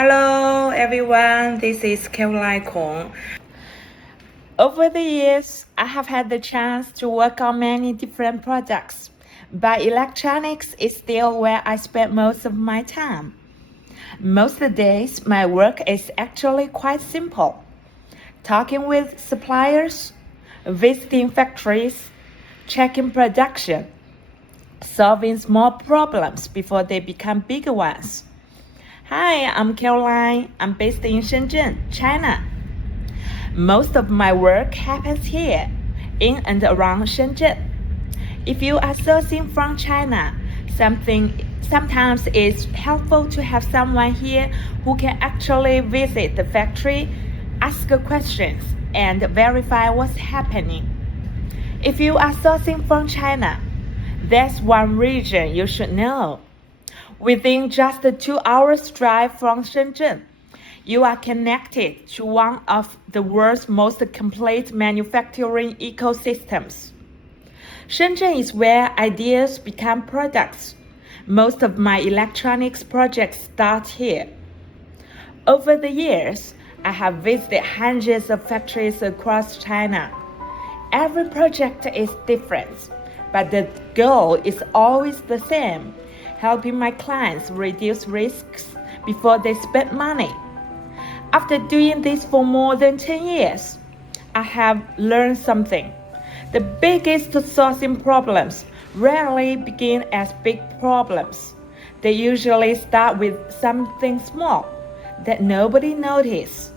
Hello everyone, this is Caroline Kong. Over the years, I have had the chance to work on many different projects, but electronics is still where I spend most of my time. Most of the days, my work is actually quite simple. Talking with suppliers, visiting factories, checking production, solving small problems before they become bigger ones. Hi, I'm Caroline. I'm based in Shenzhen, China. Most of my work happens here, in and around Shenzhen. If you are sourcing from China, sometimes it's helpful to have someone here who can actually visit the factory, ask questions, and verify what's happening. If you are sourcing from China, there's one region you should know. Within just 2 hours drive from Shenzhen, you are connected to one of the world's most complete manufacturing ecosystems. Shenzhen is where ideas become products. Most of my electronics projects start here. Over the years, I have visited hundreds of factories across China. Every project is different, but the goal is always the same: helping my clients reduce risks before they spend money. After doing this for more than 10 years, I have learned something. The biggest sourcing problems rarely begin as big problems. They usually start with something small that nobody notices.